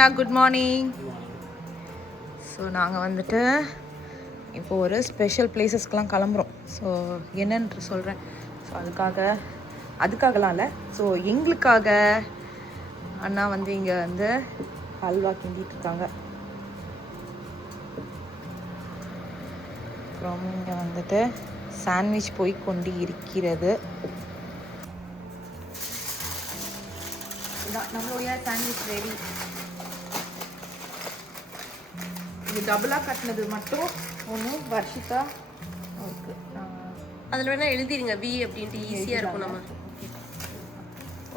அண்ணா good morning. So நாங்கள் வந்துட்டு இப்போ ஒரு ஸ்பெஷல் பிளேசஸ்க்கெலாம் கிளம்புறோம். ஸோ என்னன்னு சொல்கிறேன். ஸோ அதுக்காகலாம் இல்லை, ஸோ எங்களுக்காக அண்ணா வந்து இங்கே வந்து ஹல்வா கிண்டிட்டு இருக்காங்க. அப்புறம் இங்கே வந்துட்டு சாண்ட்விச் போய் கொண்டு இருக்கிறது. நம்மளுடைய சாண்ட்விச் ரெடி. இது டபுளாக கட்டினது மட்டும் ஒன்று வர்ஷிதா ஓகே. அதில் வேணால் எழுதிடுங்க வி அப்படின்ட்டு ஈஸியாக இருக்கும். நம்ம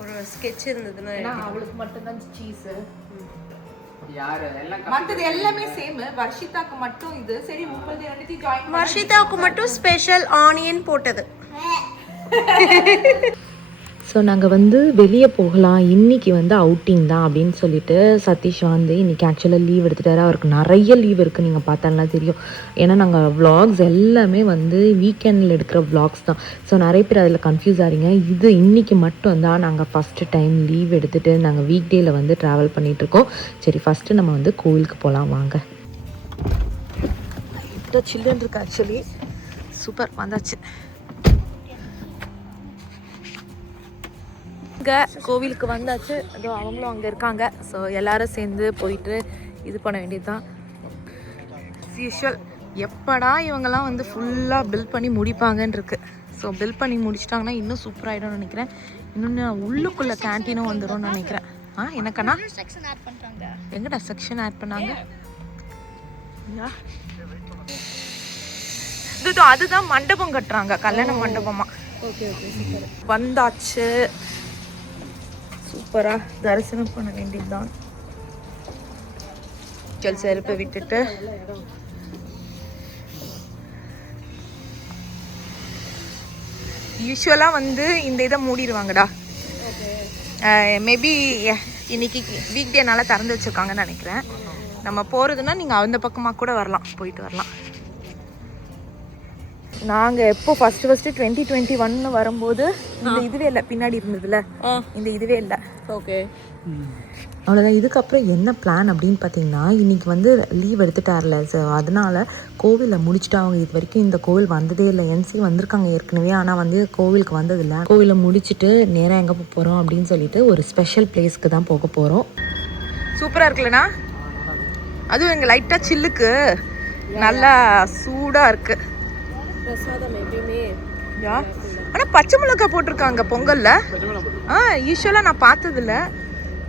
ஒரு ஸ்கெட்ச் இருந்ததுன்னா அவளுக்கு மட்டும்தான் சீஸு, மற்றது எல்லாமே சேம். வர்ஷிதாக்கு மட்டும் இது சரி. உங்களுக்கு ரெண்டுத்தையும் ஜாயின். வர்ஷிதாவுக்கு மட்டும் ஸ்பெஷல் ஆனியன் போட்டது. ஸோ நாங்கள் வந்து வெளியே போகலாம், இன்றைக்கி வந்து அவுட்டிங் தான் அப்படின்னு சொல்லிட்டு சதீஷ் வந்து இன்றைக்கி ஆக்சுவலாக லீவ் எடுத்துட்டாரு. அவருக்கு நிறைய லீவ் இருக்குது, நீங்கள் பார்த்தாலாம் தெரியும். ஏன்னா நாங்கள் vlogs எல்லாமே வந்து வீக்கெண்டில் எடுக்கிற vlogs தான். ஸோ நிறைய பேர் அதில் கன்ஃபியூஸ் ஆகிறீங்க. இது இன்றைக்கி மட்டும் தான் நாங்கள் ஃபஸ்ட்டு டைம் லீவ் எடுத்துகிட்டு நாங்கள் வீக் டேயில் வந்து ட்ராவல் பண்ணிகிட்ருக்கோம். சரி ஃபஸ்ட்டு நம்ம வந்து கோவிலுக்கு போகலாம் வாங்க. இப்போ சில்ட்ரன் இருக்கு ஆக்சுவலி. சூப்பர் வந்தாச்சு. கோவிலுக்கு வந்தாச்சு. அதோ அவங்களும் அங்கே இருக்காங்க. ஸோ எல்லாரும் சேர்ந்து போயிட்டு இது பண்ண வேண்டியது தான். யூஷுவல் எப்படா இவங்கெல்லாம் வந்து ஃபுல்லாக பில் பண்ணி முடிப்பாங்கன்னு இருக்கு. ஸோ பில் பண்ணி முடிச்சிட்டாங்கன்னா இன்னும் சூப்பராகிடும்னு நினைக்கிறேன். இன்னொன்று உள்ளுக்குள்ளே கேன்டீனும் வந்துடும்னு நினைக்கிறேன். எனக்கண்ணா எங்கடா செக்ஷன் ஆட் பண்ணாங்க? அதுதான் மண்டபம் கட்டுறாங்க, கல்யாண மண்டபமா. Okay okay super. வந்தாச்சு. சூப்பரா தரிசனம் பண்ண வேண்டியதுதான். செருப்பை விட்டுட்டு யூஸ்வலா வந்து இந்த இதை மூடிடுவாங்கடா. மேபி இன்னைக்கு வீக் டேனால திறந்து வச்சிருக்காங்கன்னு நினைக்கிறேன். நம்ம போறதுன்னா நீங்க அந்த பக்கமா கூட வரலாம், போயிட்டு வரலாம். நாங்கள் எப்போ ஃபஸ்ட்டு 2021 வரும்போது இந்த இதுவே இல்லை, பின்னாடி இருந்ததுல இந்த இதுவே இல்லை. ஓகே அவ்வளோதான். இதுக்கப்புறம் என்ன பிளான் அப்படின்னு பார்த்தீங்கன்னா, இன்றைக்கி வந்து லீவ் எடுத்துட்டார்ல, ஸோ அதனால் கோவிலில் முடிச்சுட்டு அவங்க இது வரைக்கும் இந்த கோவில் வந்ததே இல்லை. என்சி வந்திருக்காங்க ஏற்கனவே, ஆனால் வந்து கோவிலுக்கு வந்ததில்லை. கோவிலை முடிச்சுட்டு நேராக எங்கே போக போகிறோம் அப்படின்னு சொல்லிட்டு ஒரு ஸ்பெஷல் பிளேஸ்க்கு தான் போக போகிறோம். சூப்பராக இருக்குல்லண்ணா. அதுவும் எங்கள் லைட்டாக சில்லுக்கு நல்லா சூடாக இருக்கு. பிரசாதம் எப்பயுமே ஆனால் பச்சை மிளகா போட்டிருக்காங்க பொங்கல்ல. யூஸ்வலாக நான் பார்த்ததில்ல,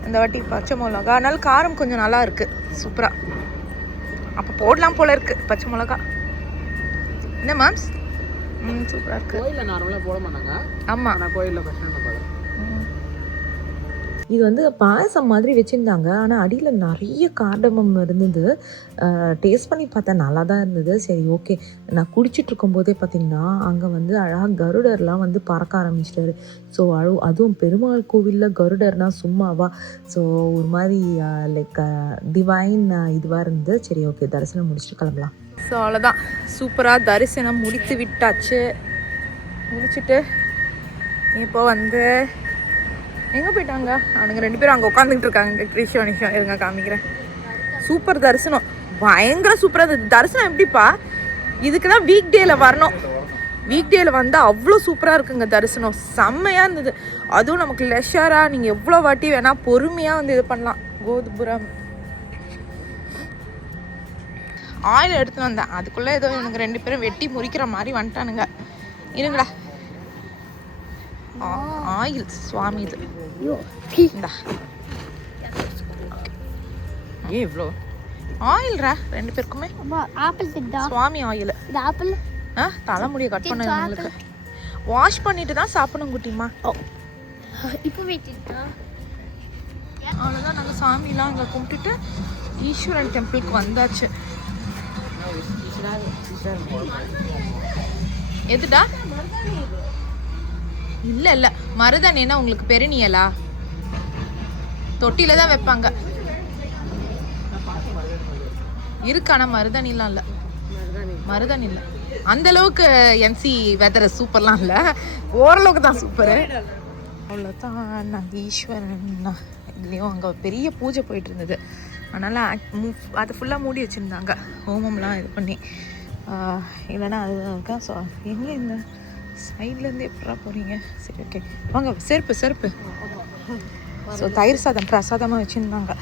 இந்த வாட்டி பச்சை மிளகா. அதனால காரம் கொஞ்சம் நல்லா இருக்கு, சூப்பரா. அப்போ போடலாம் போல இருக்கு பச்சை மிளகா. என்ன மேம்ஸ்? சூப்பரா இருக்கு. கோயிலில் நார்மலாக போட மாட்டாங்க. ஆமாம், ஆனால் கோயிலில் பிரச்சனை. இது வந்து பாயசம் மாதிரி வச்சுருந்தாங்க, ஆனால் அடியில் நிறைய கார்டமம் இருந்தது. டேஸ்ட் பண்ணி பார்த்தேன், நல்லா தான் இருந்தது. சரி ஓகே. நான் குடிச்சிட்டு இருக்கும்போதே பார்த்திங்கன்னா அங்கே வந்து அழகாக கருடர்லாம் வந்து பறக்க ஆரம்பிச்சிட்டாரு. ஸோ அதுவும் பெருமாள் கோவிலில் கருடர்னால் சும்மாவா. ஸோ ஒரு மாதிரி லைக் டிவைன் இதுவாக இருந்தது. சரி ஓகே, தரிசனம் முடிச்சுட்டு கிளம்பலாம். ஸோ அவ்வளோதான், சூப்பராக தரிசனம் முடித்து விட்டாச்சு. முடிச்சுட்டு இப்போ வந்து எங்கே போயிட்டாங்க அவனுங்க? 2 பேரும் அங்கே உட்காந்துக்கிட்டு இருக்காங்க. கிருஷ்ண நிஷம் இருங்க காமிக்கிறேன். சூப்பர் தரிசனம், பயங்கர சூப்பராக இருந்தது. தரிசனம் எப்படிப்பா? இதுக்கு தான் வீக் டேயில் வரணும். வீக் டேயில் வந்தால் அவ்வளோ சூப்பராக இருக்குங்க தரிசனம், செம்மையாக இருந்தது. அதுவும் நமக்கு லெஷராக நீங்கள் எவ்வளோ வாட்டி வேணால் பொறுமையாக வந்து இது பண்ணலாம். கோதுபுரம் ஆயில் எடுத்துன்னு வந்தேன், அதுக்குள்ளே ஏதோ இவனுங்க 2 பேரும் வெட்டி முறிக்கிற மாதிரி வந்துட்டானுங்க. இருங்கடா. ஆயில் சுவாமி இது. இவ்வளோ ஆயில்ரா 2 பேருக்குமே. சுவாமி ஆயில். தலைமுடியை கட் பண்ண உங்களுக்கு வாஷ் பண்ணிட்டு தான் சாப்பிடணும் குட்டிமா. அவ்வளோதான், நாங்கள் சாமிலாம் அங்கே கும்பிட்டுட்டு ஈஸ்வரன் டெம்பிளுக்கு வந்தாச்சு. எதுடா? இல்லை இல்லை, மருதாணின்னா உங்களுக்கு பெருநியலா? தொட்டியில தான் வைப்பாங்க இருக்கு. ஆனால் மருதாணிலாம் இல்லை, மருதாணி இல்லை அந்த அளவுக்கு. என்சி வெதர் சூப்பர்லாம் இல்லை, ஓரளவுக்கு தான் சூப்பரு. அவ்வளோதான். நாங்கள் ஈஸ்வரன் இதுலேயும் அங்கே பெரிய பூஜை போயிட்டு இருந்தது. அதனால் அதை ஃபுல்லாக மூடி வச்சுருந்தாங்க ஹோமம்லாம் இது பண்ணி. இல்லைன்னா அது இருக்கா. ஸோ எங்கே இந்த சைட்லேருந்து எப்படா போகிறீங்க? சரி ஓகே வாங்க. செருப்பு. ஸோ தயிர் சாதம் பிரசாதமாக வச்சுருந்தாங்க.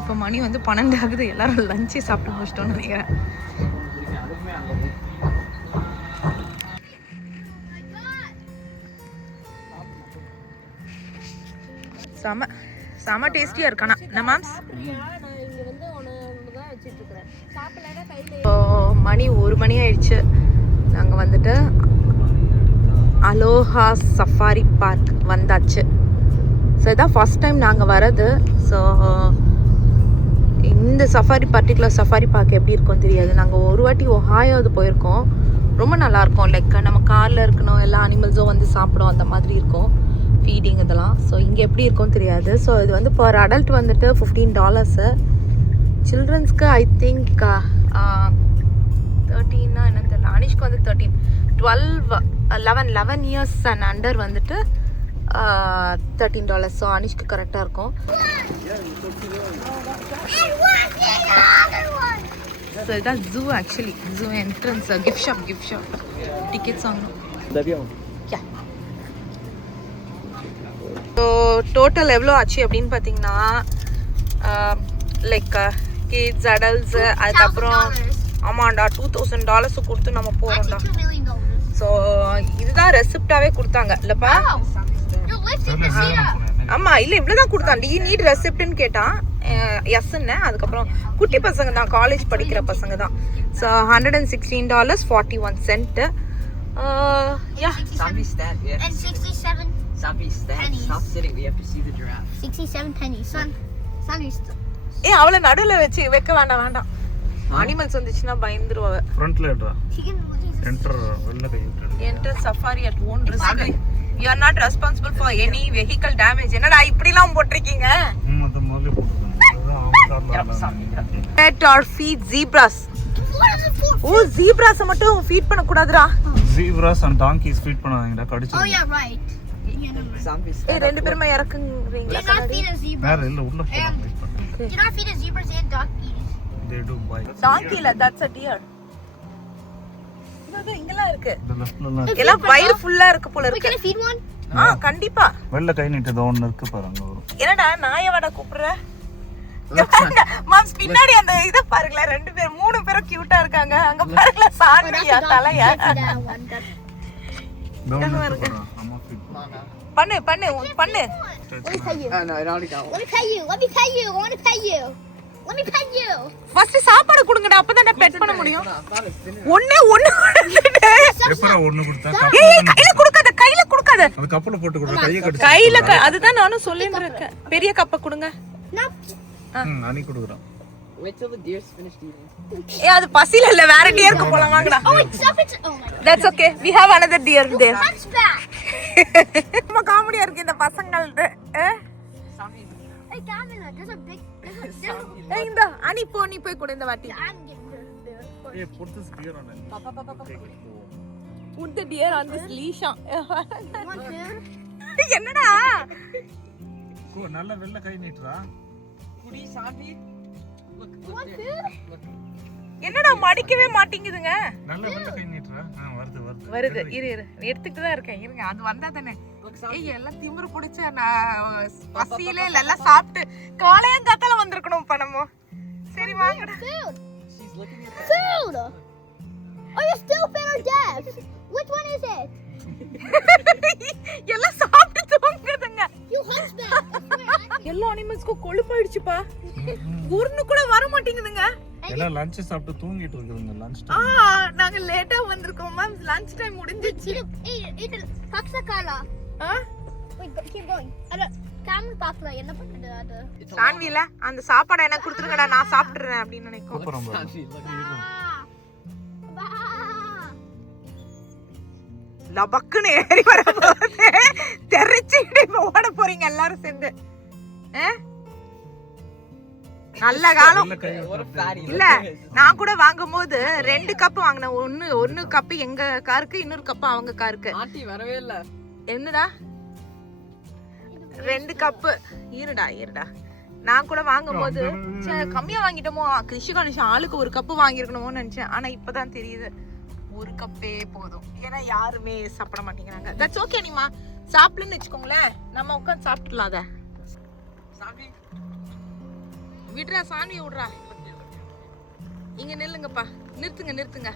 இப்போ மணி வந்து 12 ஆகுது. எல்லோரும் லஞ்சே சாப்பிட்டு முடிச்சிட்டோன்னு நினைக்கிறேன். செம டேஸ்டியாக இருக்கானா என்ன மேம்ஸ்? இப்போ மணி 1 மணி ஆயிடுச்சு. நாங்கள் வந்துட்டு அலோஹா சஃபாரி பார்க் வந்தாச்சு. ஸோ இதான் ஃபஸ்ட் டைம் நாங்கள் வரது. ஸோ இந்த பர்டிகுலர் சஃபாரி பார்க் எப்படி இருக்கும்னு தெரியாது. நாங்கள் ஒரு வாட்டி ஒஹாயோது போயிருக்கோம். ரொம்ப நல்லாயிருக்கும். லைக் நம்ம காரில் இருக்கணும், எல்லா அனிமல்ஸும் வந்து சாப்பிடும், அந்த மாதிரி இருக்கும் ஃபீடிங் இதெல்லாம். ஸோ இங்கே எப்படி இருக்கும்னு தெரியாது. ஸோ இது வந்து பர் அடல்ட் வந்துட்டு $15. சில்ட்ரன்ஸ்க்கு ஐ திங்க் 13 என்னன்னு தெரியல. அனிஷ்க்கு வந்து 13, 12, 11 இயர்ஸ் அண்ட் அண்டர் வந்துட்டு $13. ஸோ அனிஷ்க்கு கரெக்டாக இருக்கும். ஸோ இதுதான் zoo. Actually zoo entrance gift shop tickets வாங்கணும். ஸோ டோட்டல் எவ்வளோ ஆச்சு அப்படின்னு பார்த்தீங்கன்னா லைக் கிட்ஸ் அடல்ட்ஸ் அதுக்கப்புறம் ஆமாண்டா $2,000 கொடுத்து நம்ம போகிறோம்டா. ஸோ இதுதான் ரெசிப்டாகவே கொடுத்தாங்க இல்லைப்பா? ஆமாம் இல்லை இவ்வளோதான் கொடுத்தான். டி நீட் ரெசிப்ட்னு கேட்டான். எஸ்ன்னு. அதுக்கப்புறம் குட்டி பசங்க தான், காலேஜ் படிக்கிற பசங்க தான். So $116.41. Yeah. And 67 pennies. Stop sitting. We have to see the giraffe. 67 pennies. Son used to. அவளை நடுவில் வச்சு வைக்க வேண்டாம். அனிமல்ஸ் வந்துச்சுன்னா பயந்துருவாங்க. ஃப்ரண்ட்ல ஏட்றா. She can என்டர் வெல்ல கை Enter safari at own risk. You are not responsible for any vehicle damage. என்னடா இப்படிலாம் போட்டிருக்கீங்க? அத முதல்ல போட்டுருங்க. அதான் Pet or feed zebras. Oh zebras மட்டும் ஃபீட் பண்ண கூடாதுடா. Zebras and donkeys ஃபீட் பண்ணாதீங்கடா, கடிச்சு. Oh yeah, right. ரெண்டு பேருமே இறக்குறீங்களா? Do not feed a zebra. வேற இல்ல உள்ள போறாங்க. Do not feed a zebras and donkeys. They do bite. Donkey இல்ல, that's a deer. இது இங்கலாம் இருக்கு. இந்த லெஃப்ட்ல எல்லாம் வயிறு ஃபுல்லா இருக்கு போல We இருக்கு. can feed one. கண்டிப்பா. வெல்ல கை நீட்டத ஒன்னு இருக்கு பாருங்க வரும். என்னடா நாயவட கூப்பிடுற? மாம்ஸ் பின்னாடி அந்த இத பாருங்களே, 3 பேரும் கியூட்டா இருக்காங்க. அங்க பாருங்களே சாண்டியா தலையா. டவுன் இருக்கு. அம்மா ஃபீட் பண்ணு. Let me pay you. No, I already got one. Let me pay you. I want to pay you. First சாப்பாடு கொடுங்கடா, அப்பதான் பெட் பண்ண முடியும். ஒண்ணே எப்பரா ஒன்னு கொடுத்தா கையில கொடுக்காத. அது கப்பல போட்டு கொடுங்க, கையை கடிச்சு. கையில அதுதான் நானும் சொல்லிட்டு இருக்கேன். பெரிய கப்ப கொடுங்க. அனி கொடுக்குறான். Wait till the deer's finished eating. அது பசில இல்ல, வேற டியருக்கு போலாம் வாங்கடா. Oh, it's up. Oh my god. That's okay. We have another deer there. Hunchback. ரொம்ப காமெடியா இருக்கு இந்த பசங்களது. Hey, Gavin, there's a big. ஏய் இந்த அனி போ, நீ போய் கொடு இந்த வாட்டி. I'm getting this. ஏய் புடிச்சு ஸ்கியர் ஆன. Put the deer on this leash. Want food? என்னடா? நல்ல வெல்ல கை நீட்றா. Kudi Sanvi. Look. Want there. food? என்னடா மடிக்கவே மாட்டேங்குதுங்க. நல்ல வெல்ல கை நீட்றா. வருது. இரு எடுத்துட்டு தான் இருக்கேன். இருங்க, அது வந்தா தானே. ஏய் எல்லாம் திமிரு பிடிச்ச நான் பசியிலே எல்லாம் சாப்பிட்டு காலையங்காத்தால வந்திருக்கணும் பணமோ. சரி வாங்கடா. Food. She's looking at Food. Are you stupid or deaf? Which one is it? எல்லாம் சாப்பிட்டு தூங்குதுங்க. You hunchback. I swear. எல்லா அனிமல்ஸ்க்கும் கொழுப்பாயிடுச்சுப்பா. ஊர்னு கூட வர மாட்டேங்குதுங்க. எல்லாம் லஞ்ச் சாப்பிட்டு தூங்கிட்டு இருக்குதுங்க. Lunch time. நாங்க லேட்டா வந்திருக்கோம் மேம். லஞ்ச் டைம் முடிஞ்சிச்சு. Eat Paksakala. Wait, keep going. Camel Pakla. என்ன பண்ணுது அது? சான்வில அந்த சாப்பாடு எனக்கு கொடுத்துருங்கடா, நான் சாப்பிடுறேன் அப்படின்னு நினைக்கும். அப்புறம் பாரு. Sanvi. Look. லபக்குன்னு ஏறி வர போது தெரிச்சுக்கிட்டு இப்ப ஓட போறீங்க எல்லாரும் சேர்ந்து. நல்ல காலம் What a fatty. இல்ல. நான் கூட வாங்கும் போது 2 கப் வாங்கினேன். ஒன்னு கப் எங்க காருக்கு, இன்னொரு கப் அவங்க காருக்கு. Auntie வரவே இல்ல. என்னடா 2 கப்பு. இருடா நான் கூட வாங்கும் போது கம்மியா வாங்கிட்டோமோ, கிருஷி கணேஷ் ஆளுக்கு 1 கப்பு வாங்கிருக்கணுமோன்னு நினைச்சேன். ஆனா இப்பதான் தெரியுது 1 கப்பே போதும். ஏன்னா யாருமே சாப்பிட மாட்டேங்கிறாங்க. That's okay. நீமா சாப்பிடுன்னு வச்சுக்கோங்களேன், நம்ம உட்காந்து சாப்பிட்டுலாம். அத விடுறா, சாமி விடுறா. இங்க நில்லுங்கப்பா. நிறுத்துங்க. நிறுத்துங்க.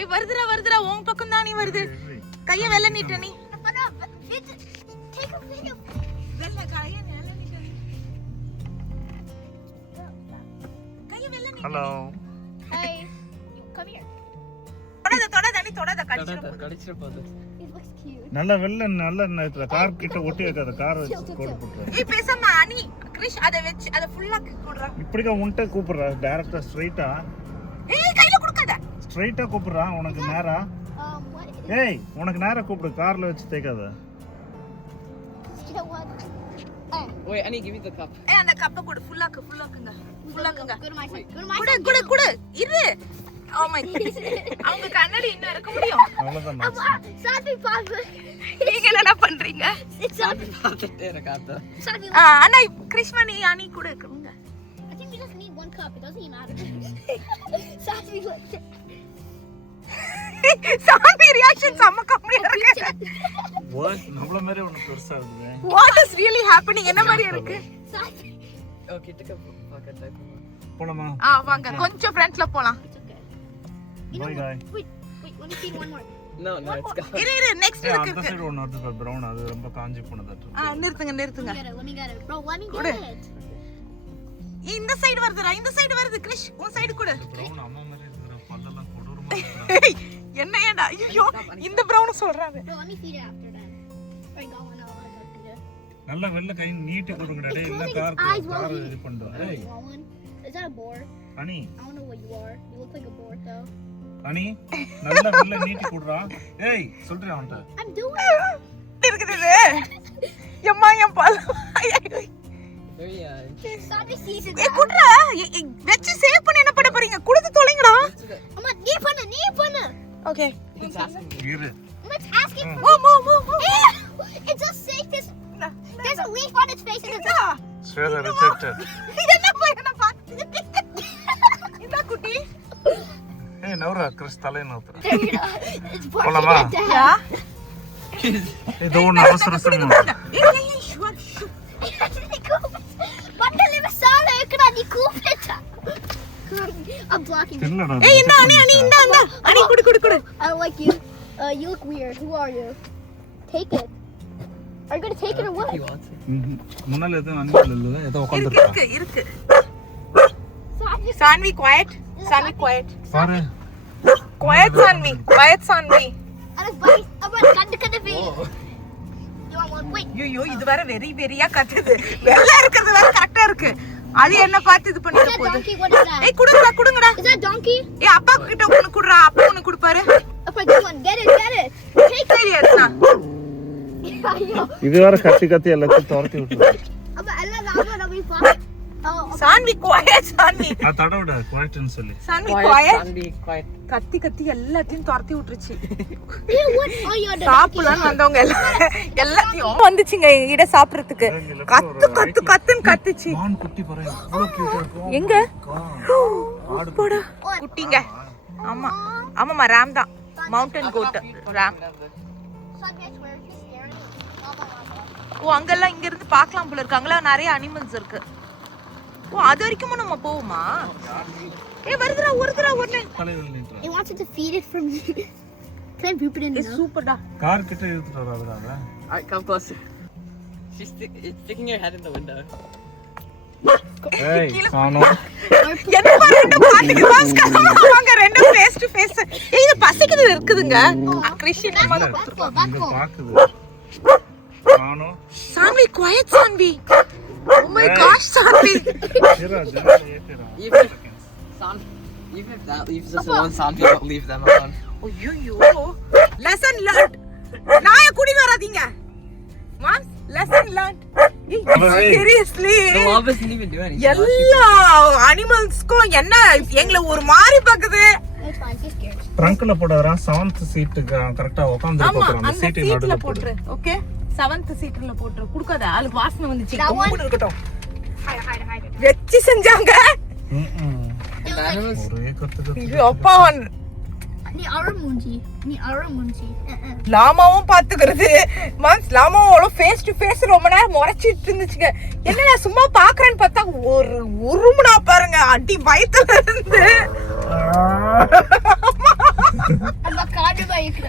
ஏய் வருதுடா உன் பக்கம் தான் நீ வருது. கைய வெள்ள நீட்ட நீ. வெள்ள கைய வெள்ள நீட்ட நீ. கைய வெள்ள நீட்ட. ஹலோ. Hey, come here. தொடாத கடிச்சிர போகுது. It looks cute. நல்ல வெள்ள கார் கிட்ட ஒட்டி வைக்காத, கார் வச்சு கோடு போட்டுரு. ஏய் பேசாம அனி கிரிஷ் அத வெச்சு அத ஃபுல்லா போடுறா. இப்படிக்கா உன்ட்ட கூப்பிடுறா, டைரக்டா ஸ்ட்ரைட்டா. ஏய் கையில குடுக்காத. ஸ்ட்ரைட்டா கூப்பிடுறா. உனக்கு நேரா. What? ஏய் உனக்கு நேரா கூப்பிடு, கார்ல வச்சு தேய்க்காத. You know what? Wait, I need to give me the cup. ஏய் அந்த கப்ப குடு. ஃபுல்லாக்குங்க. Go to my side. Go to my side. குடு. இரு. Oh my god. அவங்க கண்ணாடி இன்னும் இருக்க முடியும். அவ்வளவுதான். Sorry, Papa. நீங்க என்ன பண்றீங்க? It's up. Sorry. அண்ணா கிருஷ்ணனி அனி கூட இருக்குங்க. I think we just need 1 cup. It doesn't even matter. Sorry, look. சாமி ரியாக்ஷன் செம்ம காமெடியா இருக்கு. வாட் நம்மள மாதிரி ஒன்னு பெருசா இருக்கு. What is really happening? என்ன மாதிரி இருக்கு? Sorry. Okay, take a bucket type. போலாமா? வாங்க கொஞ்சம் ஃப்ரண்ட்ல போலாம். It's okay. Bye guy. Wait. Let me see one more. No, it's gone. இரு நெக்ஸ்ட் அந்த இருக்கு. சைடு ஒன்னு வருது பிரவுன், அது ரொம்ப காஞ்சி போனதா. நிறுத்துங்க. Let me get it. Bro, let me get it. இந்த சைடு வருது கிரிஷ். உன் சைடு கூட. பிரவுன் அம்மா மாதிரி இருக்குற, பல்லெல்லாம் கொடூரமா இருக்கு. என்னையடா ஐயோ இந்த பிரவுன் சொல்றாங்க. Bro, let me feed it after that. I got one. I want to feed it. நல்ல வெள்ள கை நீட்டி கொடுங்கடா. டேய் இல்ல கார் இது பண்ணு. ஏய் Want one? Is that a boar? அனி. I don't know what you are. You look like a boar though. அனி நல்ல வெள்ள நீட்டி குடுறா. ஏய் சொல்றேன் அவன்ட்ட. I'm doing it. இருக்குது இது. எம்மா என் பால். Very Sorry, season. குடுறா. வெச்சு சேவ் பண்ணி என்ன பண்ண போறீங்க? குடுத்து தொலைங்கடா. Amma, நீ பண்ணு. ஓகே. It's asking me. இரு. I'm asking for move. It's just safe. There's a leaf on its face and it's Shweta rejected. என்ன பாத்து. இந்த குட்டி. ஏய் நௌரா கிறிஸ் தலை நௌரா. it's barking போலாமா? at dad. யா. இது ஒன்னு அவசரம். ஏய் ஷூர். பட்டல விசால இருக்கடா நீ கூப்பிட்டா. I'm blocking. இல்லடா. ஏய் இந்த அனி இந்த அனி குடு. I don't like you. You look weird. Who are you? Take it. Are you gonna take it or what? He wants it. முன்னால எதுவும் அனுப்பல இல்ல, ஏதோ உட்கார்ந்திருக்கா. இருக்கு. Sorry. Sanvi quiet. பாரு. Quiet Sanvi. I'm கண்டு வே. You want one? Wait. ஐயோ இது வர வெரியா கத்துது. வெள்ள இருக்குது வர கரெக்ட்டா இருக்கு. அது என்ன பார்த்து இது Is பண்ணிட that போகுது. donkey? What is that? ஏய் குடுங்கடா. Is that donkey? ஏய் அப்பா கிட்ட ஒன்னு குடுறா. அப்பா ஒன்னு குடுப்பாரு. Okay, good one. Get it. Take it. சீரியஸ்னா. இது வர கத்தி எல்லாத்தையும் துரத்தி விட்டுரு. அப்ப எல்லாம் we fine. Sanvi quiet. நான் தடவுடா குவைட்னு சொல்லி. Sanvi quiet. Sanvi, quiet. கத்தி எல்லாத்தையும் துரத்தி விட்டுருச்சு. What are you? சாப்பிடலாம் வந்தவங்க எல்லாத்தையும் வந்துச்சுங்க என்கிட்ட சாப்பிடுறதுக்கு. கத்துன்னு கத்துச்சு. மான் குட்டி பாரு எவ்வளவு கியூட்டா இருக்கு. எங்க? போடா. குட்டிங்க. ஆமாமா ராம் தான். Mountain code Ram. ஓ அங்கெல்லாம் இங்க இருந்து பார்க்கலாம் போல இருக்கு. அங்கெல்லாம் நிறைய அனிமல்ஸ் இருக்கு. ஓ அது வரைக்கும் நம்ம போவோமா? ஏய் வருதுடா ஒருத்தரா. தலையில நின்றா. He wanted to feed it from me. Can I poop it in now? சூப்பர்டா. கார் கிட்ட இழுத்துட்டு வராதடா. Alright, come closer. It's sticking your head in the window. ஏய் சானோ. என்ன ரெண்டு பாத்துக்கு வாங்க ரெண்டு ஃபேஸ் டு ஃபேஸ். இது பசிக்குது இருக்குதுங்க. கிறிஷி நம்ம இங்க பாக்குது. சானோ. Sanvi quiet Sanvi. Oh my gosh Sanvi. ஜெரா ஏத்தரா. Even if that leaves us alone, Sanvi won't leave them alone. ஐயோ lesson learned. நாய குடி வராதீங்க. Mom lesson learned. Seriously. The lava isn't even doing anything. எல்லா அனிமல்ஸ்க்கும் என்ன எங்களை ஒரு மாதிரி பாக்குது. It's fine. She's scared. ட்ரங்க்ல போடாதடா 7th சீட்டுக்கு கரெக்ட்டா உட்கார்ந்து ஆமா போறோம் அந்த அந்த சீட் சீட்ல நடுவுல போட்டுரு. ஓகே 7th சீட்ல போட்டுரு. குடுக்காத ஆளுக்கு வாசனை வந்துச்சு. That one? கம்முனு இருக்கட்டும். Hide it. வெச்சி செஞ்சாங்க. ஒரே கத்துக்கு இது அப்பா Ni aramunji. லாமாவும் பாத்துக்கிறது. மன்ஸ் லாமாவோட ஃபேஸ் டு ஃபேஸ் ரொம்ப நேரம் முறைச்சிட்டு இருந்துச்சுங்க. என்னடா சும்மா பாக்குறேன்னு பார்த்தா ஒரு உருமுனா பாருங்க அடி வயித்துல இருந்து. அந்த காடு வைக்குது.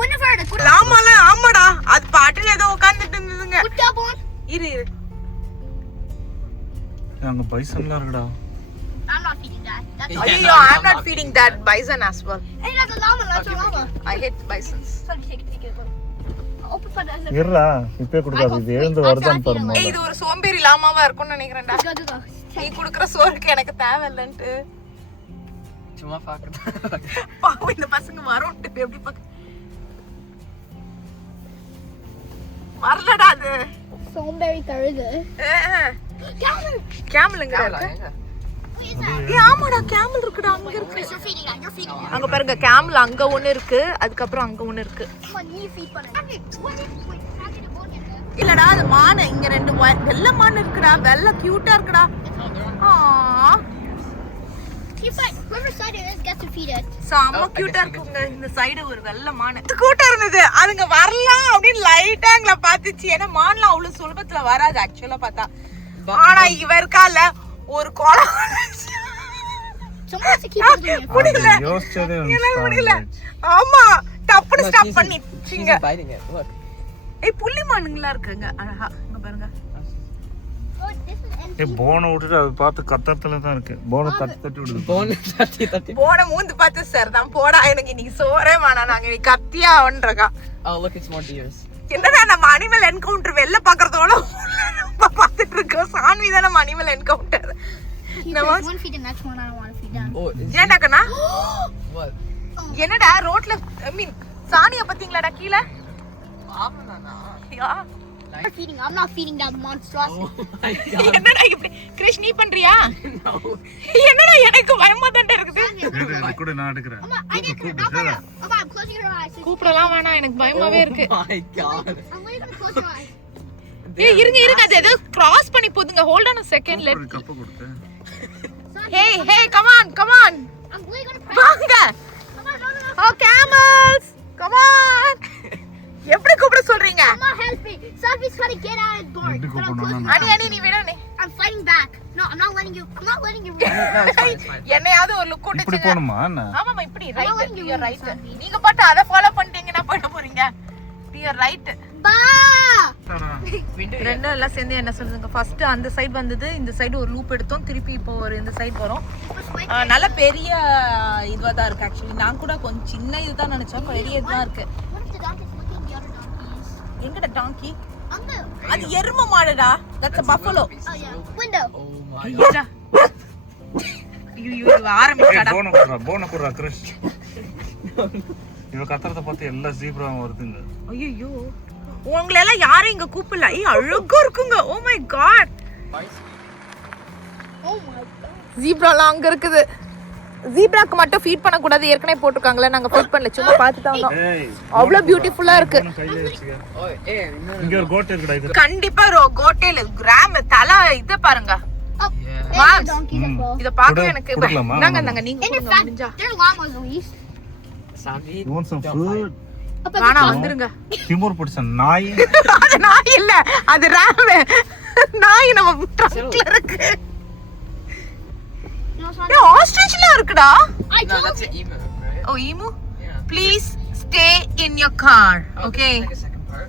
ஒன்னு லாமால ஆமாடா அது பாட்டுல ஏதோ உட்கார்ந்துட்டு இருந்ததுங்க. குட்டா போன். இரு அங்க பைசன்லாம் இருக்குடா. I'm not feeding that. That's ஐயோ I'm not feeding that bison as well. Hey, that's a llama. I hate bisons. Sorry, take it. Open for that. இருடா இப்பே கொடுக்காத இது எழுந்து வருதான்னு பாருங்க. ஏய் இது ஒரு சோம்பேறி லாமாவா இருக்கும்னு நினைக்கிறேன்டா. Go. நீ குடுக்குற சோறுக்கு எனக்கு தேவையில்லைன்ட்டு. சும்மா பாக்குறது. பாவம் இந்த பசங்க வரோன்ட்டு எப்படி பாக்க வரலடா அது. Strawberry கழுகு. கேமலுங்க இருக்கு. ஏய் ஆமாடா கேமல் இருக்குடா அங்க இருக்கு. You're feeding that. அங்க பாருங்க கேமல் அங்க ஒண்ணு இருக்கு அதுக்கப்புறம் அங்க ஒண்ணு இருக்கு. Come on, you feed பண்ணு. இல்லடா அது மான் இங்க ரெண்டு வெள்ளை மான் இருக்குடா வெள்ளை கியூட்டா இருக்குடா. ஆ Keep it. Whoever side it is gets to feed it. செம்ம கியூட்டா இருக்குங்க இந்த சைடு ஒரு வெள்ளை மான். கூட்டா இருந்தது அதுங்க வரலாம் அப்படின்னு லைட்டா எங்களை பாத்துச்சு. ஏன்னா மான்லாம் அவ்வளவு சுலபத்துல வராது ஆக்சுவலா பார்த்தா. ஆனா இவ இருக்கால ஒரு கோலம் Someone has to keep it doing it. முடியல யோசிச்சதே என்னால முடியல. ஆமா டப்புனு ஸ்டாப் பண்ணிட்டீங்க. She's biting it. Look. ஏய் புள்ளி மானுங்களா இருக்குங்க அழகா இங்க பாருங்க. Oh, this is empty. ஏய் போனை விட்டுட்டு அது பார்த்து கத்தத்துல தான் இருக்கு. போனை தட்டி விடுது. Bone தட்டி. போன மூந்து பார்த்து சார் தான் போடா எனக்கு இன்னைக்கு சோறே வேணாம் நாங்க நீ கத்தியா ஒன்றகா. Oh, look, it's more deers. என்னடா நம்ம அனிமல் என்கவுண்டர் வெளில பாக்குறதோட ரொம்ப பார்த்துட்டு இருக்கோம். சான்வி தான் நம்ம animal encounter. Keep it. One feed the next one. I don't want to feed them. Oh, is ஏன்டா கண்ணா what? என்னடா ரோட்ல ஐ மீன் சாணிய பாத்தீங்களாடா கீழ யா I'm not feeding that monstrosity. Oh my god. என்னடா இப்படி கிருஷ் நீ பண்றியா? என்னடா எனக்கு பயமா தான் இருக்குது. இது கூட நான் எடுக்கறேன். I didn't cover it. I'm closing your eyes. கூப்பிடலாம் வேணாம் எனக்கு பயமாவே இருக்கு. Oh my god. I'm really gonna close your eyes. ஏய் இருங்க அது ஏதோ கிராஸ் பண்ணி போதுங்க. Hold on a second let ஒரு கப் கொடுத்து. hey come on I'm really gonna press. வாங்க. Come on, no. oh camels come on எப்படி கூப்பிட சொல்றீங்க? Come on, help me. Sophie's trying to get out of his barn. எப்படி But I'm கூப்பிடணும்? closing அனி நீ விடு நீ. I'm fighting back. No, I'm not letting you. No, it's fine. It's fine. என்னையாவது ஒரு லுக் இப்படி கொடுத்துங்க. போணுமா என்ன? ஆமாமா இப்படி I'm right letting you you win, right. Sophie. நீங்க பாட்டு அத ஃபாலோ பண்ணிட்டீங்கன்னா போய்ட போறீங்க. You right. Ba! ரெண்டும் எல்லாம் சேர்ந்து என்ன சொல்லுங்க ஃபர்ஸ்ட் அந்த சைடு வந்தது இந்த சைடு ஒரு லூப் எடுத்தோம் திருப்பி இப்போ ஒரு இந்த சைடு வரோம். நல்ல பெரிய இதுவா தான் இருக்கு ஆக்சுவலி. நான் கூட கொஞ்சம் சின்ன இதுதான் நினைச்சேன் பெரிய இதுதான் இருக்கு. What if the donkey's looking at the other donkeys? எங்கடா டாங்கி? Uncle. அது எருமை மாடுடா. That's a buffalo. Oh, yeah. Window. Oh my god. ஐயடா. ஐயோ ஆரம்பிச்சடா. போன குடுறா கிறிஸ். இவ கத்தறத பார்த்து எல்லா ஜீப்ராவும் வருதுங்க. ஐயோ உங்களை எல்லாம் யாரும் இங்க கூப்பிடல. ஏய் அழகா இருக்குங்க. Oh my god. Oh my god. ஜீப்ராலாம் அங்க இருக்குது. ஜீப்ராக்கு மட்டும் ஃபீட் பண்ண கூடாது ஏற்கனவே போட்டுருக்காங்களே நாங்க ஃபீட் பண்ணல சும்மா பார்த்துட்டு வந்தோம். ஏய் அவ்வளவு பியூட்டிஃபுல்லா இருக்கு. கையில வச்சுக்க. Oh, hey, no. இங்க ஒரு கோட் இருக்குடா இது. கண்டிப்பா கோட்டேல கிராம் தலை இத பாருங்க. Oh, Yeah. there's Mom. the donkeys as well. இத பார்க்க குடு, எனக்கு குடுக்கலாமா? நாங்க நீங்க And in கொடுங்க fact, முடிஞ்சா. they're llamas at least. Sanvi, You want some don't food? Up at வாணா the top. வந்துருங்க. திமோர் பிடிச்ச நாய். அது நாய் இல்ல அது ராம். நாய் நம்ம ட்ரங்க்ல இருக்கு. You know, son, ஏ ஆஸ்ட்ரிச்ல இருக்குடா. I No, told that's you. an emu, right? Oh emu Yeah. Please stay in your car. Okay Like a second part.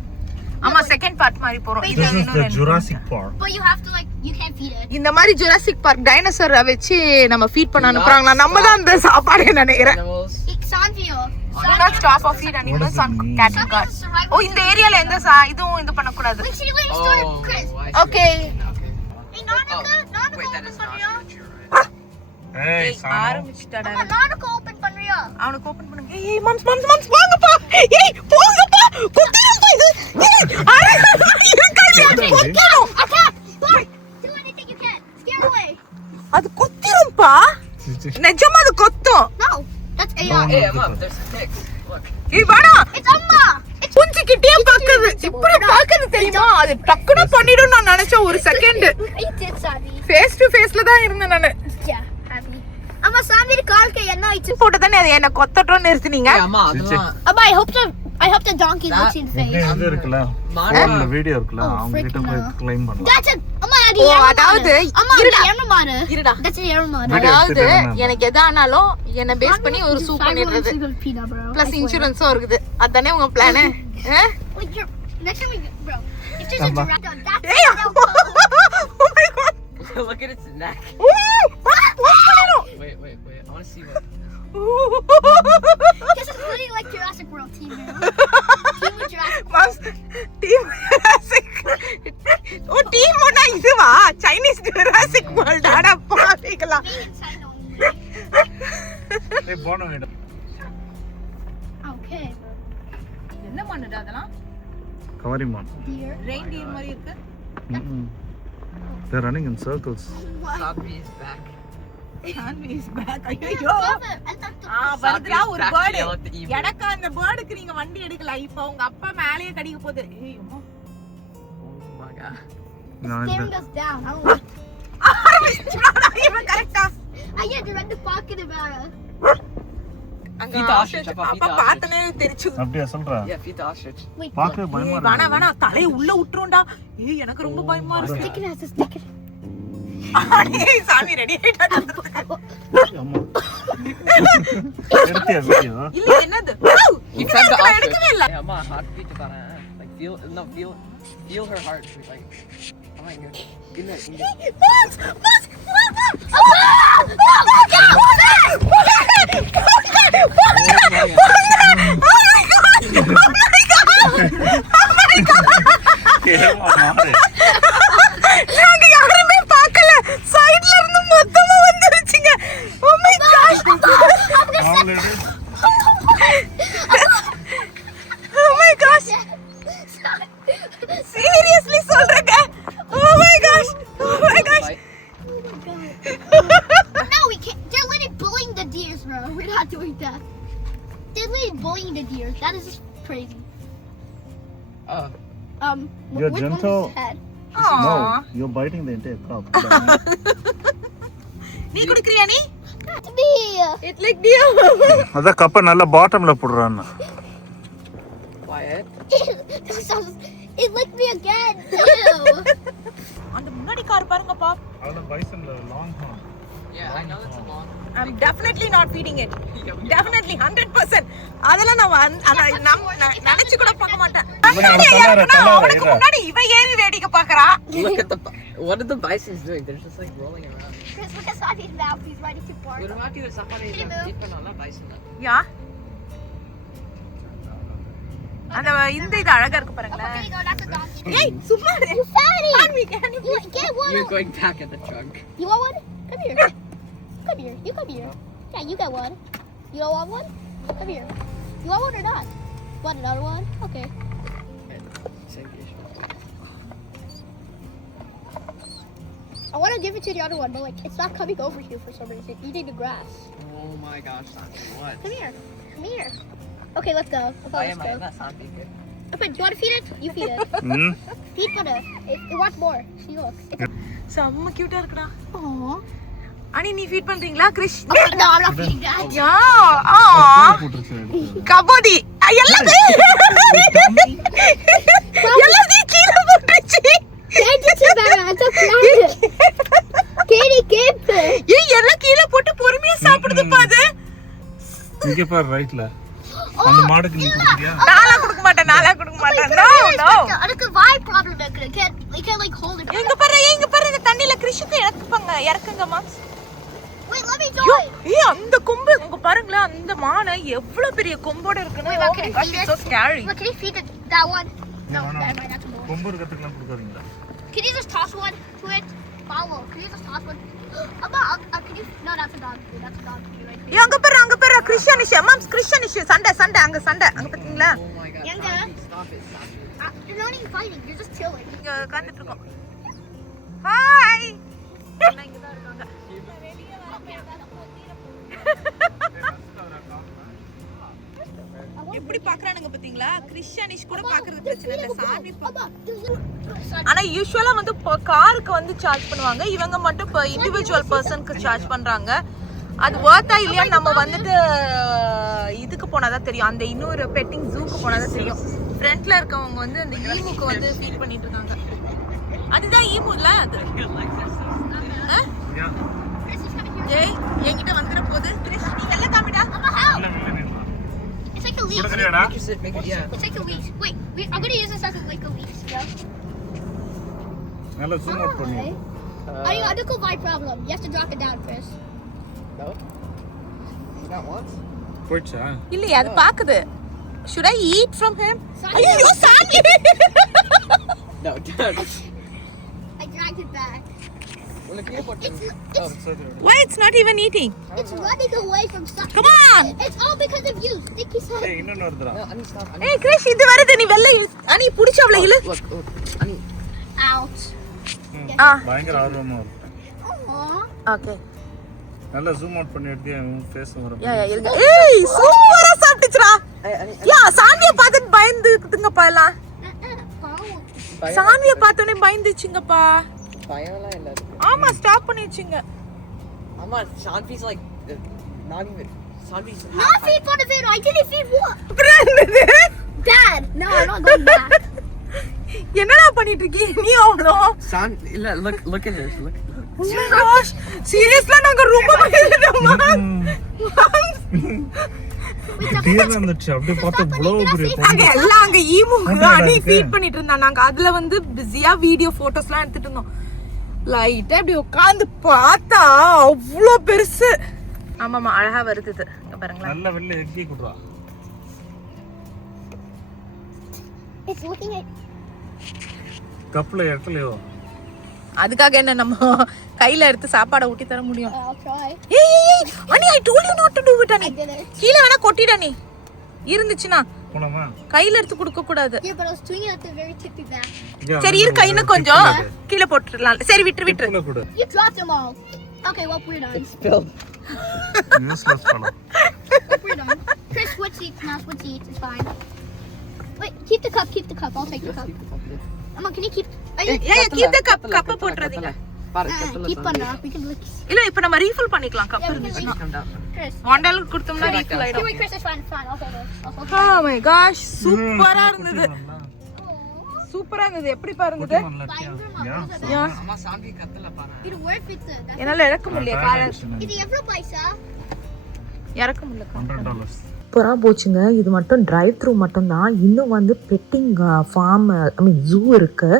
ஆமா செகண்ட் பார்ட் மாதிரி போறோம். இது This is இன்னும் the ரெண்டு. Jurassic Park. But you have to, like, you can't feed it. இந்த மாதிரி Jurassic park டைனோசரை வச்சு நம்ம ஃபீட் பண்ண அனுப்புறாங்களா? நம்ம தான் அந்த சாப்பாடு நினைக்கிறேன். Animals. Sanvio. Do not stop or feed animals on cattle guard. ஓ இந்த ஏரியால எந்த இதுவும் இது பண்ண கூடாது. Wait, she wait, start, Oh, Chris. I see. Okay. Okay. Hey, Nanuka, Nanuka Wait, that open is not panriya. true, right? ஏய் ஏய் சாமு. ஆரம்பிச்சிட்டடா. Come on, Nanuka open panriya. அவனுக்கு ஓபன் பண்ணுங்க. ஏய் மம்ஸ் வாங்கப்பா. ஏய் போங்கப்பா. குத்திருப்பா இது. ஏய் இருக்காது குத்திரும். Attack! Stop! Do anything you can. Scare away. அது குத்திரும்பா. நிஜமா அது கொத்தும். No. That's AI. Hey, I'm up. There's six. Look. ஏய் வாடா It's Amma. It's பூஞ்சி கிட்டே பாக்குது இப்படி பாக்குது தெரியுமா அது டக்குனு பண்ணிடும் நான் நினைச்சேன் ஒரு second you did, Sabi. Face to ஃபேஸ்ல தான் இருந்தேன் நானு Yeah, happy. Amma, Sabi, call ke enna aichu. போட்டு தானே அது என்ன கொத்தட்டும் நிறுத்தினீங்க Yeah, Mom. Chichi. Amma, I hope the donkey looks in face. இது இருக்குல்ல ஃபோன்ல வீடியோ இருக்குல்ல அவங்க கிட்ட போய் க்ளைம் பண்ணலாம். That's a Amma, adi ஓ, அதாவது Amma, இருடா. Yermamara. இருடா That's a Yermamara. Video அதாவது எடுத்துட்டு எனக்கு எதானாலும் என்ன பேஸ் பண்ணி ஒரு சூ பண்ணிடுறது பிளஸ் இன்சூரன்ஸும் இருக்குது அதானே உங்க plan Wait, next time we go, bro. If there's a Amma. giraffe, that's ஏய் oh my god Look at its neck. பண்ணிரும் Wait. I want to see what. This is really like Jurassic World team, man. Team of Jurassic mass team oh team ஒண்ணா இதுவா Chinese Jurassic world அட பாவிகளா Being inside only. ஏய் போன வேண்டாம். Okay. என்ன பண்ணுடா அதெல்லாம் கவரிமான். Deer. ரெயின்டியர் மாதிரி இருக்கு They're running in circles. Sabi is back. Saanvi is back ஐயோ வருதுடா ஒரு back bird to yell at the evil. எனக்கு அந்த பேர்டுக்கு நீங்க வண்டி எடுக்கல இப்போ உங்க அப்பா மேலேயே கடிக்க போகுது ஐயோ Oh my god. நான் Staring இந்த us down. I don't like. ஆரம்பிச்சுடா இவன் கரெக்ட்டா I had to run the pocket about it. அங்க Feed the ostrich, ostrich அப்பா, feed அப்பா the பார்த்தனே தெரிச்சு அப்படியே சொல்றா. Yeah, feed the ostrich. Wait. பாக்க பயமா வேணா இருக்கு. வேணா தலைய உள்ள விட்டுருண்டா ஏய் எனக்கு ரொம்ப பயமா இருக்கு Stick it as a stick it. ஏய் சாமி ரெடி ஆயிட்டா அம்மா. எடுத்தியா வீடியோ? இல்ல என்னது He fed the ostrich. எடுக்கவே இல்ல Hey, Amma, heartbeat about it. Like feel her heart. Like, oh my god. In there. Boss boss கேவலமா மாறு. நாங்க யாருமே பார்க்கல சைடுல இருந்து மொத்தமா வந்துருச்சுங்க oh my gosh already oh my gosh seriously சொல்றேங்க oh my gosh Like, No, we can't. They're literally bullying the deers, bro. We're not doing that. They're literally bullying the deer. That is just crazy. You're which gentle. one's his head? No, you're biting the entire crop. நீ குடிக்கறியா நீ That's me. It like deo அத கப்ப நல்ல பாட்டம்ல போடுறான்னு. quiet. It licked me again. Ew. அந்த முன்னாடி car பாருங்கப்பா அவள பைசன்ல long horn. Yeah, I know that's a long. I'm definitely not feeding it. Definitely 100%. அதெல்லாம் நான் நினைச்சு கூட பார்க்க மாட்டேன். அவனுக்கு முன்னாடி இவ ஏறி வேடிக்கை பார்க்கறா. Look at the. What are the bisons doing? They're just like rolling around. Chris, look at Safi's mouth. He's ready to bark. What about you? Somebody Can you move? deep on that bison. யா அந்த இந்த இது அழகா இருக்கு பாருங்களேன். Okay, go. That's a donkey. ஏய் சும்மா இரு. You fatty. Canvi, can you You get one. You're going back at the trunk. You want one? Come here. Come here. You come here. Yeah, you get one. You don't want one? Come here. You want one or not? Want another one? Okay. Same issue. I want to give it to the other one, but like it's not coming over here for some reason. Eating the grass. Oh my gosh, Santi, what? Come here. Come here. Okay, let's go. Why Let's am I go. not Santi good? Okay, do you want to feed it? You feed it. Feed for it wants more. See, look. செம்ம கியூட்டா இருக்குடா. Aww. அனி நீ feet பண்றீங்களா Girish? No, I'm not feeding that. யா ஆ கபடி எல்லாத்தையும் கீழே போட்டுருச்சு. Katie, keep it. ஏய் எல்லாம் கீழே போட்டு பொறுமையா சாப்பிடுதுப்பா அது. இங்க பாரு ரைட்ல. அந்த மாடுக்கு நீ குடுக்குறியா? நாளா கொடுக்க மாட்டேன். No no. அதுக்கு வாய் ப்ராப்ளம் இருக்கு. They can't like hold it. எங்க பாரு இந்த தண்ணில கிரிஷ்க்கு இறக்குங்க moms. Wait, let me do it. ஏய் அந்த கொம்பு உங்க பாருங்களேன் அந்த மானை எவ்வளவு பெரிய கொம்போட இருக்குன்னு. Wait, can I feed it? so scary. Look, can you feed that one? No, No. never mind, that's a bull. கொம்பு இருக்கறதுக்குலாம் குடுக்காதீங்க. Can you just toss one to it? Follow. Can you just toss one? Abba, can you? No, that's a dog. That's a dog. Right? ஏய் அங்க பாரு Christian issue moms Christian issue சண்டை அங்க பாத்தீங்களா? Oh my god, Yanga. Santi, stop it, stop it. You're not even fighting. You're just chilling. இங்க உட்கார்ந்துட்டு இருக்கோம். Hi எல்லாம் இங்க தான் இருக்காங்க. எப்படி பாக்குறானுங்க பாத்தீங்களா? கிறிஸ்டியானிஷ் கூட பாக்குறது பிரச்சனை இல்ல, சாமி ஆனா யூசுவலா வந்து காருக்கு வந்து சார்ஜ் பண்ணுவாங்க, இவங்க மட்டும் இப்போ இண்டிவிஜுவல் பர்சனுக்கு சார்ஜ் பண்றாங்க. அது வர்த்தா இல்லையா நம்ம வந்துட்டு இதுக்கு போனாதான் தெரியும், அந்த இன்னொரு பெட்டிங் ஜூக்கு போனாதான் தெரியும். ஃப்ரண்ட்ல இருக்கவங்க வந்து அந்த ஈமுக்கு வந்து ஃபீல் பண்ணிட்டு இருக்காங்க. அதுதான் ஈமு இல்ல அது. ஏய் என்கிட்ட வந்துற போது கிறிஸ் நீ வெல்ல காமிடா. It's like a leash. Make it sit, make it, yeah. It's like a leash. Wait, I'm gonna use this as like a leash. Yeah. நல்லா zoom out பண்ணு. I got a vibe problem. You have to drop it down, Chris. No? Not once? போயிடுச்சா? இல்ல அது பாக்குது. Should I eat from him? Sorry. ஐயோ சாமி. No, don't. I dragged it back. Well, if you put them... Why it's not even eating? It's running away from something. Come on. It's all because of you. Sticky son. ஏய் இன்னொன்னு வருதுடா. No, I need to stop. I need ஏய் Chris இது வருது, நீ வெல்ல அனி புடிச்சு அவளை இழு. Look, look. I need... Ouch. ஆ பயங்கர ஆர்வமா இருக்கு. Aww. ஓகே. நல்லா zoom out பண்ணி எடுத்து உன் ஃபேஸ் வர. யா இருங்க. ஏய் சூப்பரா சாப்பிட்டுச்சுடா. யா சாந்தியை பார்த்துட்டு பயந்துக்குதுங்கப்பா எல்லாம். சாந்தியை பார்த்தோன்னே பயந்துச்சுங்கப்பா. பயம்லாம் இல்ல இருக்கு. ஆமா ஸ்டாப் பண்ணி வச்சுங்க. ஆமா, Shanvi's like not even... Shanvi's... Not feed for the video. I didn't feed what? Dad. No, I'm not going back. என்னடா பண்ணிட்டு இருக்கீங்க நீ அவ்வளோ? இல்ல, look at this. Look. Oh my gosh. சீரியஸ்லா நாங்க ரொம்ப பயந்துட்டோமா? டீர்ல இருந்துச்சு அப்படியே பார்த்தா இவ்வளவு பெரிய அங்க எல்லாம் அங்க ஈமுக்கு அனி ஃபீட் பண்ணிட்டு இருந்தா, நாங்க அதுல வந்து பிஸியா வீடியோ போட்டோஸ்லாம் எடுத்துட்டு இருந்தோம். லைட்டா அப்படி உட்கார்ந்து பார்த்தா அவ்வளோ பெருசு. ஆமாமா அழகா வருது இது. இங்க பாருங்களேன். நல்ல வெள்ளை எக்கி குடுறா. It's looking at. கப்ல எட்டலையோ? அதுக்காக என்ன நம்ம கையில எடுத்து சாப்பாடை ஊட்டி தர முடியும்? I'll try. ஏய் அனி I told you not to do it அனி. I did it. கீழ வேணா கொட்டிட நீ. இருந்துச்சுனா போலாமா? கையில எடுத்து கொடுக்க கூடாது. Yeah, but I was doing it at the very tippy back. சரி இரு கையில கொஞ்சம் கீழ போட்டுறலாம். சரி விட்டு. கூட. You dropped them all. Okay, well we're done. Spilled. Useless fellow. We're done. Chris, switch seats now. Switch seats. It's fine. Wait, keep the cup. Keep the cup. I'll take the cup. Amma, can you keep? keep the cup போட்றதீங்க. பாரு, keep on up. We can look. இல்ல இப்போ நம்ம refill பண்ணிக்கலாம் cup இருந்துச்சுனா. Chris. $1 கொடுத்தோம்னா refill Here, ஆயிடும். wait, Chris, it's fine. It's fine. I'll hold it. I'll hold it. Oh my gosh, சூப்பரா இருந்தது. சூப்பரா இருந்தது. எப்படி பாருங்க யா அம்மா சாந்தி கத்தல பாரு. இது worth it. என்னால இறக்க முடியல காலை. இது எவ்வளவு பைசா? இறக்க முடியல. $100. சூப்பராக போச்சுங்க. இது மட்டும் டிரைவ் த்ரூ மட்டும்தான். இன்னும் வந்து பெட்டிங் ஃபார்ம் ஜூ இருக்குது.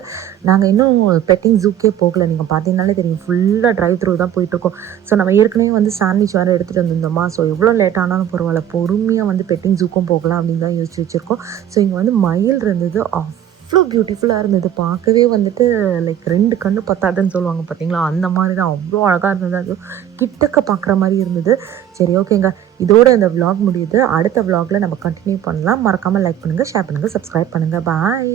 நாங்கள் இன்னும் பெட்டிங் ஜூக்கே போகலை. நீங்கள் பார்த்தீங்கன்னாலே தெரியும், ஃபுல்லாக டிரைவ் த்ரூ தான் போயிட்டுருக்கோம். ஸோ நம்ம ஏற்கனவே வந்து சாண்ட்விச் வேறு எடுத்துகிட்டு வந்திருந்தோமா, ஸோ எவ்வளோ லேட் ஆனாலும் பரவாயில்ல, பொறுமையாக வந்து பெட்டிங் ஜூக்கும் போகலாம் அப்படின்னு தான் யோசிச்சு வச்சுருக்கோம். ஸோ இங்கே வந்து மயில் இருந்தது, அவ்வளோ பியூட்டிஃபுல்லாக இருந்தது. பார்க்கவே வந்துட்டு லைக் 2 கண்ணு பத்தாதுன்னு சொல்லுவாங்க பார்த்தீங்களா, அந்த மாதிரி தான் அவ்வளோ அழகாக இருந்தது. அது கிட்டக்க பார்க்குற மாதிரி இருந்தது. சரி ஓகேங்க, இதோட இந்த விலாக் முடியுது. அடுத்த விலாகில் நம்ம கண்டினியூ பண்ணலாம். மறக்காமல் லைக் பண்ணுங்கள், ஷேர் பண்ணுங்கள், சப்ஸ்கிரைப் பண்ணுங்கள். பாய்.